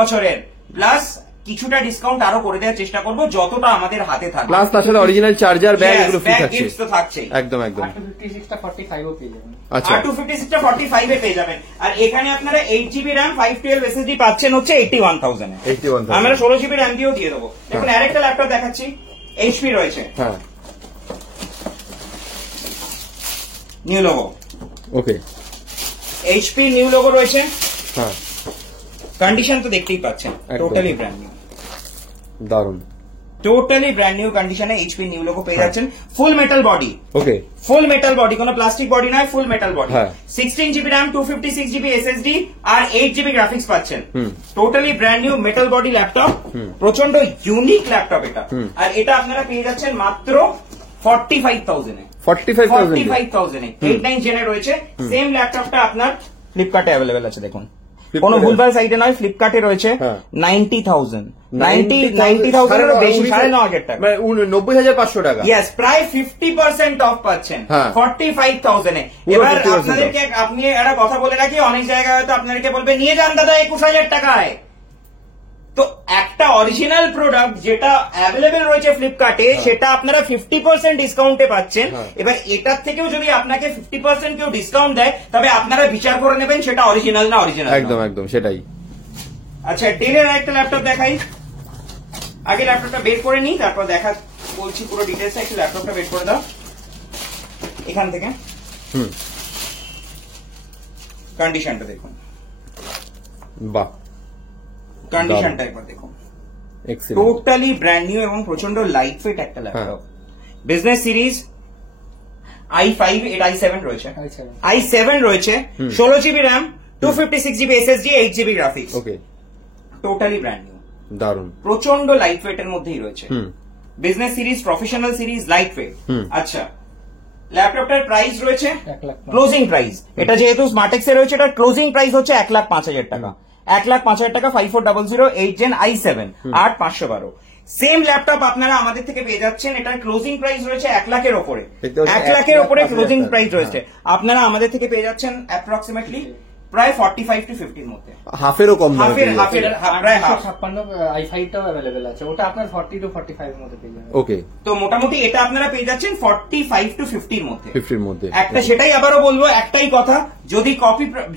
বছরের, প্লাস কিছুটা ডিসকাউন্ট আরো করে দেওয়ার চেষ্টা করব যতটা আমাদের হাতে থাকে, প্লাস তার সাথে অরিজিনাল চার্জার, ব্যাগ এগুলো ফ্রি থাকছে, তো থাকছে একদম একদম। 256টা 45 ও পেয়ে যাবেন, আচ্ছা 256টা 45 এ পেয়ে যাবেন। আর এখানে আপনারা 8 জিবি র্যাম 512 এসএসডি পাচ্ছেন হচ্ছে 81,000 এ। আমরা 16 জিবি র্যাম দিয়েও দিয়ে দেবো। দেখুন আরেকটা ল্যাপটপ দেখাচ্ছি, HP রয়েছে, নিউ লোগো, ওকে, HP নিউ লোগো রয়েছে, কন্ডিশন তো দেখতেই পাচ্ছেন, টোটালি ব্র্যান্ড নিউ, দারুন। টোটালি ব্র্যান্ড নিউ কন্ডিশনে এইচপি নিউ লোগো পেয়ে যাচ্ছেন, ফুল মেটাল বডি, ওকে, ফুল মেটাল বডি, কোনো প্লাস্টিক বডি নয়, ফুল মেটাল বডি, হ্যাঁ। 16 জিবি র্যাম, 256 জিবি এসএসডি আর 8 জিবি গ্রাফিক্স পাচ্ছেন। Totally brand new metal body laptop, প্রচন্ড ইউনিক ল্যাপটপ এটা। আর এটা আপনারা পেয়ে যাচ্ছেন মাত্র 45,000 এ, 45,000 এ 8/9 জেনে রয়েছে। সেম ল্যাপটপটা আপনার ফ্লিপকার্টে অ্যাভেলেবেল আছে, দেখুন কোনো ভুলভাল সাইটে নয়, ফ্লিপকার্টে রয়েছে 90,000, 90,000 এর বেশি, 9,500 টাকা, 90,500 টাকা। ইয়েস, প্রায় 50% অফ পাচ্ছেন 45,000 এ। এবার আপনাদেরকে আপনি একটা কথা বলে রাখি, অনেক জায়গায় হয়তো আপনাদেরকে বলবে নিয়ে যান দাদা 21,000 টাকায়। তো একটা অরিজিনাল প্রোডাক্ট যেটা অ্যাভেলেবেল রয়েছে ফ্লিপকার্টে, সেটা আপনারা 50% ডিসকাউন্টে পাচ্ছেন। এবার এটার থেকেও যদি আপনাকে 50% কেউ ডিসকাউন্ট দেয়, তবে আপনারা বিচার করে নেবেন সেটা অরিজিনাল না অরিজিনাল। একদম একদম সেটাই। আচ্ছা, ডেলের একটা ল্যাপটপ দেখাই, আগে ল্যাপটপটা বের করে নিই, তারপর দেখা বলছি পুরো ডিটেলস। একটু ল্যাপটপটা বের করে দাও এখান থেকে। কন্ডিশনটা দেখুন, বাহ, কন্ডিশনটা একবার দেখুন, এক্সেলেন্ট, টোটালি ব্র্যান্ড নিউ এবং প্রচন্ড লাইট ওয়েট একটা ল্যাপটপ। বিজনেস সিরিজ i5, এটা i7 রয়েছে, i7 রয়েছে, 16 GB RAM, 256 GB SSD, 8 GB graphics, okay, totally brand new, দারুন, প্রচন্ড লাইট ওয়েটের মধ্যেই রয়েছে। Business series, professional series, light weight. আচ্ছা, ল্যাপটপটার প্রাইস রয়েছে ক্লোজিং প্রাইস, এটা যেহেতু স্মার্টেক্স এ রয়েছে, এটা ক্লোজিং প্রাইস হচ্ছে 1,05,000 টাকা, 1,05,000 টাকা, 5400 8 জেন i7 8512। সেম ল্যাপটপ আপনারা আমাদের থেকে পেয়ে যাচ্ছেন, এটার ক্লোজিং প্রাইস রয়েছে 1 লাখের ওপরে, 1 লাখের ওপরে ক্লোজিং প্রাইস রয়েছে। আপনারা আমাদের থেকে পেয়ে যাচ্ছেন অ্যাপ্রক্সিমেটলি প্রায় 45 to 50 মধ্যে, হাফেরও কম দামে, প্রায় হাফ। 56 i5 টাও अवेलेबल আছে, ওটা আপনার 40 to 45 এর মধ্যে পেয়ে যাবেন। ওকে, তো মোটামুটি এটা আপনারা পেয়ে যাচ্ছেন 45 to 50 এর মধ্যে, 50 এর মধ্যে। একটা সেটাই আবারও বলবো, একটাই কথা,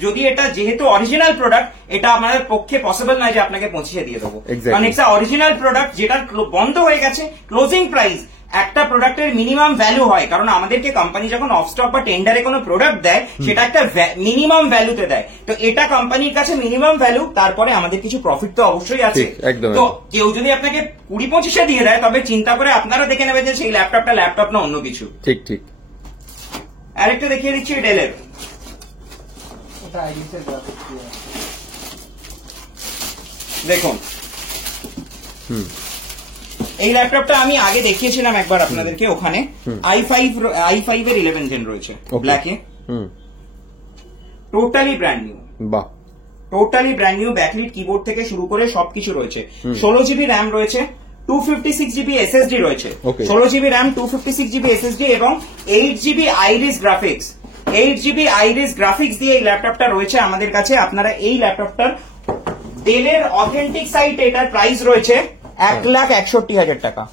যদি এটা যেহেতু অরিজিনাল প্রোডাক্ট, এটা আমাদের পক্ষে পসিবল নয় যে আপনাকে 25 দিয়ে দেবো, কারণ এটা অরিজিনাল প্রোডাক্ট যেটা বন্ধ হয়ে গেছে। ক্লোজিং প্রাইস একটা প্রোডাক্টের মিনিমাম ভ্যালু হয়, কারণ আমাদেরকে কোম্পানি যখন অফ স্টক বা টেন্ডারে কোনো প্রোডাক্ট দেয়, সেটা একটা মিনিমাম ভ্যালুতে দেয়। তো এটা কোম্পানির কাছে মিনিমাম ভ্যালু, তারপরে আমাদের কিছু প্রফিট তো অবশ্যই আছে। তো কেউ যদি আপনাকে 20-25 দিয়ে দেয়, তবে চিন্তা করে আপনারা দেখে নেবেন যে সেই ল্যাপটপটা ল্যাপটপ না অন্য কিছু। ঠিক ঠিক। আরেকটা দেখিয়ে দিচ্ছি ডেলের, ওটা আইরিস এর গ্রাফিক্স দিয়ে আছে, দেখুন। এই ল্যাপটপটা আমি আগে দেখিয়েছিলাম একবার আপনাদেরকে, ওখানে i5 এর 11 জেন রয়েছে ব্ল্যাকে, টোটালি ব্র্যান্ড নিউ, বাহ, totally brand new, backlit keyboard থেকে শুরু করে সবকিছু রয়েছে। 16 জিবি র্যাম রয়েছে, 256 জিবি এসএসডি রয়েছে, 16 জিবি র্যাম, 256 জিবি এসএসডি এবং 8 GB iris graphics, 8 GB iris graphics দিয়ে এই ল্যাপটপটা রয়েছে আমাদের কাছে। আপনারা এই ল্যাপটপটার ডেলের অথেন্টিক সাইটে এটার প্রাইস রয়েছে 1,61,000 টাকা,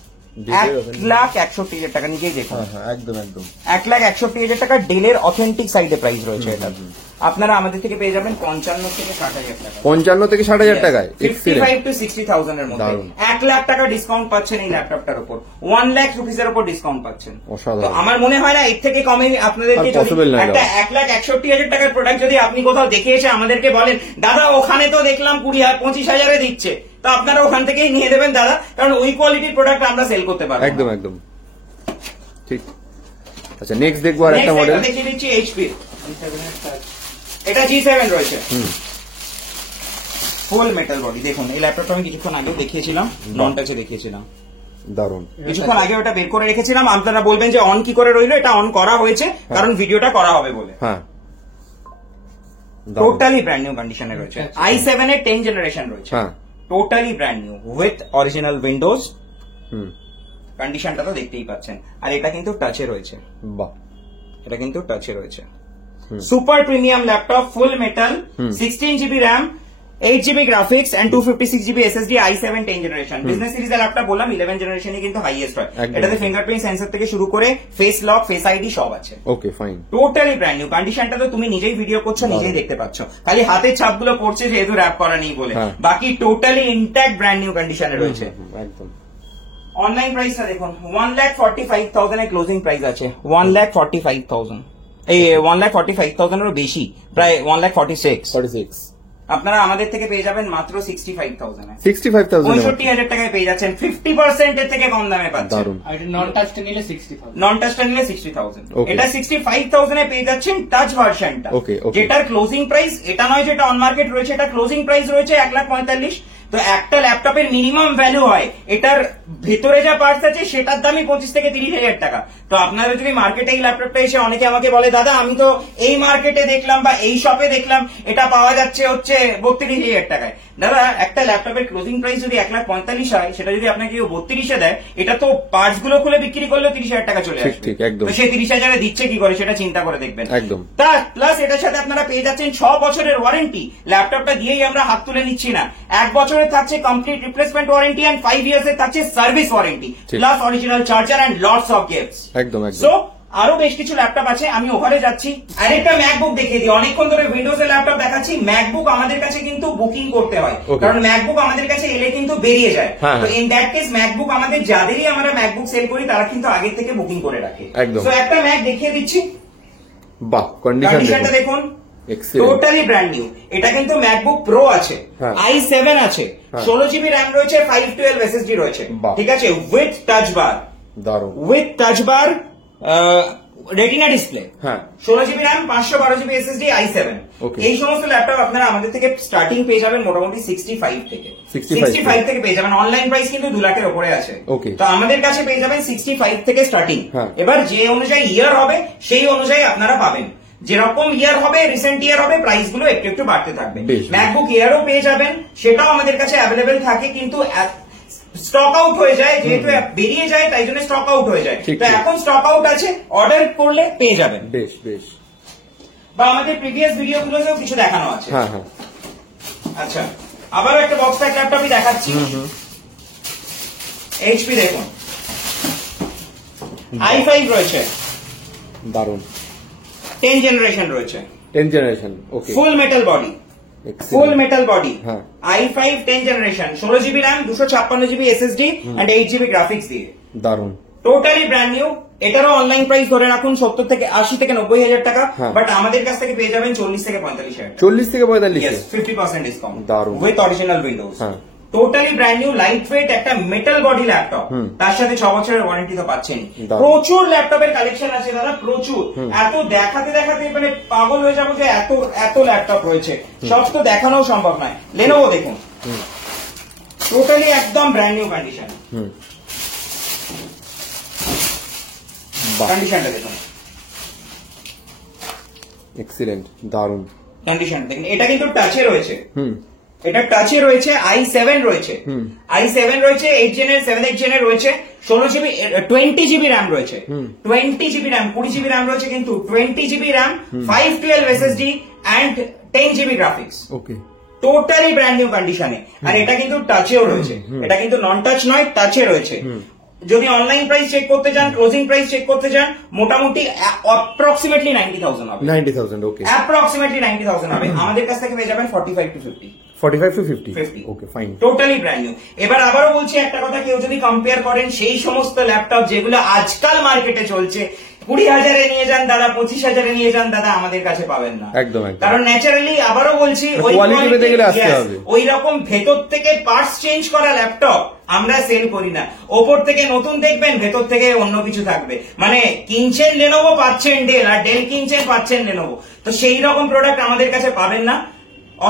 1,61,000 টাকা, নিজেই দেখুন, একদম একদম 1,61,000 টাকা ডেলের অথেন্টিক সাইটে প্রাইস রয়েছে এটা। আপনারা আমাদের থেকে পেয়ে যাবেন 55 থেকে 60,000 টাকা, 55 থেকে 60,000 টাকায়, 55 to 60,000 এর মধ্যে 1 লাখ টাকা ডিসকাউন্ট পাচ্ছেন এই ল্যাপটপটার উপর, 1 লাখ রুপিসের উপর ডিসকাউন্ট পাচ্ছেন। তো আমার মনে হয় না এর থেকে কমে আপনাদেরকে একটা 1,61,000 টাকার প্রোডাক্ট যদি আপনি কোথাও দেখে এসে আমাদেরকে বলেন দাদা ওখানে তো দেখলাম 20,000-25,000 দিচ্ছে, তো আপনারা ওখান থেকেই নিয়ে দেবেন দাদা, কারণ ওই কোয়ালিটির প্রোডাক্ট আমরা সেল করতে পারবো। একদম একদম ঠিক। আচ্ছা, নেক্সট দেখবো আর একটা মডেল দেখিয়ে দিচ্ছি এইচপি, এটা G7 রয়েছে, ফুল মেটাল বডি। দেখুন এই ল্যাপটপটা আমি কিছুক্ষণ আগে দেখিয়েছিলাম, নন টাচে দেখিয়েছিলাম, দারুন, কিছুক্ষণ আগে ওটা বের করে রেখেছিলাম। আপনারা বলবেন যে অন কি করে রইলো, এটা অন করা হয়েছে কারণ ভিডিওটা করা হবে বলে। হ্যাঁ, টোটালি ব্র্যান্ড নিউ কন্ডিশনে রয়েছে, i7 এর 10 জেনারেশন রয়েছে, totally brand new with original Windows. কন্ডিশনটা তো দেখতেই পাচ্ছেন। আর এটা কিন্তু টাচে রয়েছে, বাহ, এটা কিন্তু টাচে রয়েছে। Super premium laptop, full metal, 16 GB RAM, 8 GB graphics and 256 GB SSD, i7 10 generation. Business সিরিজের ল্যাপটপ বললাম 11 জেনারেশনই কিন্তু হাইয়েস্ট হয়। এটাতে ফিঙ্গারপ্রিন্ট সেন্সর থেকে শুরু করে ফেস লক, ফেস আইডি সব আছে। ওকে, ফাইন, টোটালি ব্র্যান্ড নিউ। কন্ডিশনটা তো তুমি নিজেই ভিডিও করছো, নিজেই দেখতে পাচ্ছ, খালি হাতের ছাপগুলো পড়ছে যেহেতু র‍্যাপ করা নেই বলে, বাকি টোটালি ইনট্যাক্ট ব্র্যান্ড নিউ কন্ডিশনে রয়েছে। একদম। অনলাইন প্রাইসটা দেখুন, 1,45,000 এর ক্লোজিং প্রাইস আছে, 1,45,000, এই 1,45,000 এরও বেশি, প্রায় 1,46,000। আপনারা আমাদের থেকে পেয়ে যাবেন মাত্র 65,000 65,000 65,000 টাকায় পেয়ে যাচ্ছেন, 50% এর থেকে কম দামে পাচ্ছেন। দারুন। আর নন টাচটা নিলে 60,000। নন টাচটা নিলে 60,000। Okay. এটা 65,000 এ পেয়ে যাচ্ছেন টাচ ভার্সনটা। Okay, okay. যেটার ক্লোজিং প্রাইস এটা নয় যেটা অন মার্কেট রয়েছে, এটা ক্লোজিং প্রাইস রয়েছে 1,45,000। তো একটা ল্যাপটপের মিনিমাম ভ্যালু হয়, এটার ভেতরে যা পার্টস আছে সেটার দামই 25 থেকে 30,000 টাকা। তো আপনারা যদি মার্কেটে এই ল্যাপটপটা এসে, অনেকে আমাকে বলে দাদা আমি তো এই মার্কেটে দেখলাম বা এই শপে দেখলাম এটা পাওয়া যাচ্ছে হচ্ছে 32,000 টাকায়। দাদা একটা ল্যাপটপের ক্লোজিং প্রাইস যদি 1,45,000 হয়, সেটা যদি আপনাকে কেউ 32,000 দেয়, এটা তো পার্টস গুলো খুলে বিক্রি করলেও 30,000 টাকা চলে আসবে। ঠিক, একদম। তো সেই 30,000 দিচ্ছে কি করে সেটা চিন্তা করে দেখবেন। একদম। তার প্লাস এটার সাথে আপনারা পেয়ে যাচ্ছেন 6 বছরের ওয়ারেন্টি। ল্যাপটপটা দিয়েই আমরা হাত তুলে নিচ্ছি না, 1 বছরের থাকছে complete replacement warranty and 5 years এর থাকছে সার্ভিস ওয়ারেন্টি, ঠিক। Plus original charger and lots of gifts. একদম একদম। সো আরো বেশ কিছু ল্যাপটপ আছে, আমি ওখানে যাচ্ছি। আরেকটা ম্যাকবুক দেখিয়ে দিই। অনেকক্ষণ ধরে উইন্ডোজ এর ল্যাপটপ দেখাচ্ছি, ম্যাকবুক আমাদের কাছে কিন্তু বুকিং করতে হয়, Okay. কারণ ম্যাকবুক আমাদের কাছে এলে কিন্তু বেরিয়ে যায়। হ্যাঁ, তো হ্যাঁ। ইন দ্যাট কেস ম্যাকবুক আমাদের যাদেরই আমরা ম্যাকবুক সেল করি তারা কিন্তু আগে থেকে বুকিং করে রাখে। একদম। তো একটা ম্যাক দেখিয়ে দিচ্ছি, বাহ, কন্ডিশনটা কন্ডিশনটা দেখুন, এক্সেলেন্ট। Totally brand new. এটা কিন্তু ম্যাকবুক প্রো আছে, হ্যাঁ। i7 আছে, হ্যাঁ। 16 জিবি র্যাম রয়েছে, 512 এসএসডি রয়েছে, বাহ। ঠিক আছে, উইথ টাচ বার, দারুন। With touch bar, retina display, হ্যাঁ। 16 GB RAM, 512 GB SSD, i7। Okay. এই সমস্ত ল্যাপটপ আপনারা আমাদের থেকে স্টার্টিং পেয়ে যাবেন মোটামুটি 65 থেকে 65 থেকে পেয়ে যাবেন। অনলাইন প্রাইস কিন্তু 2 লাখের উপরে আছে। Okay. তো আমাদের কাছে পেয়ে যাবেন 65 থেকে স্টার্টিং। হ্যাঁ। এবার যে অনুযায়ী ইয়ার হবে সেই অনুযায়ী আপনারা পাবেন, যেরকম ইয়ার হবে, রিসেন্ট ইয়ার হবে, প্রাইস গুলো একটু একটু বাড়তে থাকবে। বেশ। ম্যাকবুক এয়ারও পেয়ে যাবেন, সেটাও আমাদের কাছে অ্যাভেলেবেল থাকে, কিন্তু স্টক আউট হয়ে যায়, যেহেতু বেরিয়ে যায় তাই জন্য স্টক আউট হয়ে যায়। ঠিক, তো ঠিক। এখন স্টক আউট আছে, অর্ডার করলে পেয়ে যাবেন, বেশ বেশ। বা আমাদের প্রিভিয়াস ভিডিও গুলোতেও কিছু দেখানো আছে। হ্যাঁ হ্যাঁ। আচ্ছা, আবারও একটা বক্স প্যাক ল্যাপটপই দেখাচ্ছি। এইচপি দেখুন, i5 রয়েছে, দারুন। 10 জেনারেশন রয়েছে, 10 generation. Okay. Full metal body, full excellent. Metal body, হ্যাঁ। i5 10 generation, 16 GB RAM, 256 GB SSD and 8 GB graphics দিয়ে, দারুন। Totally brand new. এটারও অনলাইন প্রাইস ধরে রাখুন 70 থেকে 80 থেকে 90,000 টাকা, হ্যাঁ। বাট আমাদের কাছ থেকে পেয়ে যাবেন 40 থেকে 45,000 টাকা। 40 থেকে 45। Yes, 50% ডিসকাউন্ট দারুণ। With original Windows. হ্যাঁ। Totally brand new light weight একটা মেটাল বডি ল্যাপটপ, তার সাথে 6 বছরের ওয়ারেন্টি তো পাচ্ছেনই। দারুণ। প্রচুর ল্যাপটপের কালেকশন আছে দাদা, প্রচুর। এত দেখাতে দেখাতে মানে পাগল হয়ে যাবো যে এত এত ল্যাপটপ রয়েছে, সব তো দেখানোও সম্ভব নয়। লেনোভো দেখুন, টোটালি একদম ব্র্যান্ড নিউ কন্ডিশন। বাহ, কন্ডিশনটা দেখুন, এক্সেলেন্ট, দারুন। কন্ডিশন দেখুন। এটা কিন্তু টাচে রয়েছে, হুম। এটা টাচে রয়েছে, i7 রয়েছে, i7 রয়েছে, 8 জেনের 7 জেনের রয়েছে, 16 জিবি 20 জিবি র্যাম রয়েছে, 20 জিবি র্যাম, 20 জিবি র্যাম রয়েছে, কিন্তু 20 GB RAM, 512 SSD and 10 GB graphics. Okay. Totally brand new কন্ডিশনে। আর এটা কিন্তু টাচেও রয়েছে, এটা কিন্তু নন টাচ নয়, টাচে রয়েছে। যদি অনলাইন প্রাইস চেক করতে চান, ক্লোজিং প্রাইস চেক করতে চান, মোটামুটি অ্যাপ্রক্সিমেটলি 90,000 হবে, 90,000। ওকে। অ্যাপ্রক্সিমেটলি 90,000 হবে। আমাদের কাছ থেকে পেয়ে যাবেন 45 to 50। 45 to 50। 50। Okay, fine. Totally brand new. এবার আবারও বলছি একটা কথা, কেউ যদি কম্পেয়ার করেন সেই সমস্ত ল্যাপটপ যেগুলো আজকাল মার্কেটে চলছে, 20,000 নিয়ে যান দাদা, 25,000 নিয়ে যান দাদা, আমাদের কাছে পাবেন না। একদম একদম। কারণ ন্যাচারালি আবারও বলছি, ওই কোয়ালিটি পেতে গেলে আসতে yes, হবে। ওই রকম ভেতর থেকে পার্টস চেঞ্জ করা ল্যাপটপ আমরা সেল করি না। ওপর থেকে নতুন দেখবেন, ভেতর থেকে অন্য কিছু থাকবে। মানে কিনছেন লেনোভো, পাচ্ছেন ডেল, আর ডেল কিনছেন পাচ্ছেন লেনোভো। তো সেই রকম প্রোডাক্ট আমাদের কাছে পাবেন না।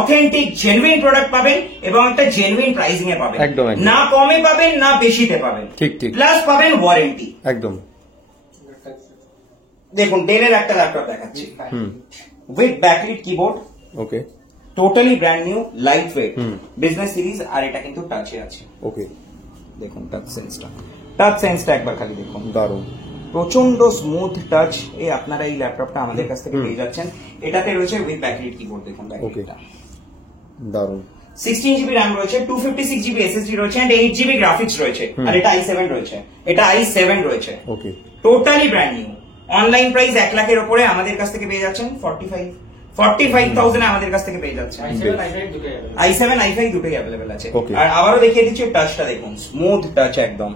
অথেন্টিক জেনুইন প্রোডাক্ট পাবেন এবং একটা জেনুইন প্রাইসিং এ পাবেন, একদম, একদম। না কমে পাবেন না বেশিতে পাবেন। ঠিক, ঠিক। প্লাস পাবেন ওয়ারেন্টি। একদম। দেখুন, ডেলের একটা ল্যাপটপ দেখাচ্ছি, with backlit keyboard, okay. Totally brand new, light weight, business series, আর এটা কিন্তু টাচে আছে। ওকে। দেখুন টাচ সেন্সটা, টাচ সেন্সটা একবার খালি দেখুন, দারুন। প্রচন্ড স্মুথ টাচ। এই আপনারা এই ল্যাপটপটা আমাদের কাছ থেকে পেয়ে যাচ্ছেন। এটাতে রয়েছে উইথ ব্যাকলিট কিবোর্ড, দেখুন ব্যাকলিটটা, দারুন। 16 জিবি র্যাম রয়েছে, 256 জিবি এসএসডি রয়েছে এন্ড 8 জিবি গ্রাফিক্স রয়েছে, আর এটা i7 রয়েছে, এটা i7 রয়েছে। Okay. Totally brand new. Online price 1 লাখের উপরে, আমাদের কাছ থেকে পেয়ে যাচ্ছেন 45,000 আমাদের কাছ থেকে পেয়ে যাচ্ছেন। i7 i5 দুটোই অ্যাভেলেবেল আছে। Okay. আর আবারও দেখিয়ে দিচ্ছি টাচটা দেখুন, স্মুথ টাচ একদম।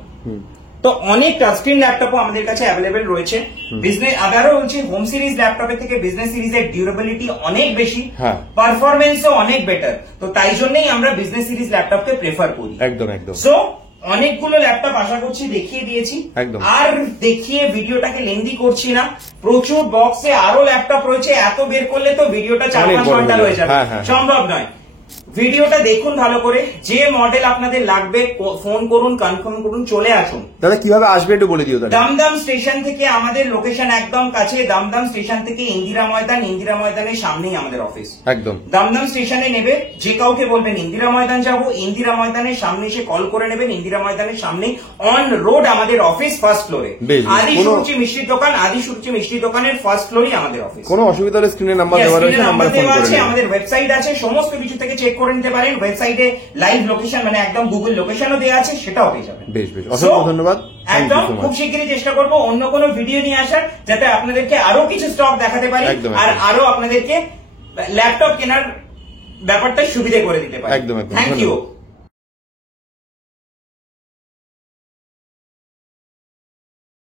তো অনেক টাচস্ক্রিন ল্যাপটপও আমাদের কাছে অ্যাভেলেবেল রয়েছে। বিজনেস আবারও বলছি, হোম সিরিজ ল্যাপটপের থেকে বিজনেস সিরিজের ডিউরেবিলিটি অনেক বেশি, হ্যাঁ। পারফরমেন্সও অনেক বেটার। তো তাই জন্যই আমরা বিজনেস সিরিজ ল্যাপটপকে প্রেফার করি। একদম একদম। সো অনেকগুলো ল্যাপটপ আশা করছি দেখিয়ে দিয়েছি, একদম। আর দেখিয়ে ভিডিওটাকে লেন্দি করছি না। প্রচুর বক্সে আরো ল্যাপটপ রয়েছে, এত বের করলে তো ভিডিওটা 4-5 ঘন্টা হয়ে যাবে, হ্যাঁ, হ্যাঁ। সম্ভব নয়। ভিডিওটা দেখুন ভালো করে, যে মডেল আপনাদের লাগবে ফোন করুন, কনফার্ম করুন, চলে আসুন। দাদা কিভাবে আসবে একটু বলে দিও। দমদম স্টেশন থেকে আমাদের লোকেশন একদম কাছে। দমদম স্টেশন থেকে ইন্দিরা ময়দান, ইন্দিরা ময়দানের সামনেই আমাদের অফিস। একদম। দমদম স্টেশনে নেবে, যে কাউকে বলবেন ইন্দিরা ময়দান যাবো, ইন্দিরা ময়দানের সামনে এসে কল করে নেবেন। ইন্দিরা ময়দানের সামনে অন রোড আমাদের অফিস, ফার্স্ট ফ্লোরে। বেশ, আদি কোনো- সুরুচি মিষ্টির দোকান, আদি সুরুচি মিষ্টির দোকানের ফার্স্ট ফ্লোরই আমাদের অফিস। কোনো অসুবিধা হলে স্ক্রিনে নাম্বার দেওয়া রয়েছে, নাম্বারে ফোন করে নেবেন। আমাদের ওয়েবসাইট আছে, সমস্ত কিছু থেকে চেক করে নিতে পারেন। ওয়েবসাইটে লাইভ লোকেশন মানে একদম গুগল লোকেশনও দেওয়া আছে, সেটাও পেয়ে যাবেন। বেশ বেশ, অসংখ্য So, ধন্যবাদ। Thank you একদম so much. খুব শীঘ্রই চেষ্টা করব অন্য কোনো ভিডিও নিয়ে আসার, যাতে আপনাদেরকে আরো কিছু স্টক দেখাতে পারি, একদম, আর একদম। আরো আপনাদেরকে ল্যাপটপ কেনার ব্যাপারটা সুবিধা করে দিতে পারি। একদম একদম, থ্যাংক ধন্যবাদ। ইউ।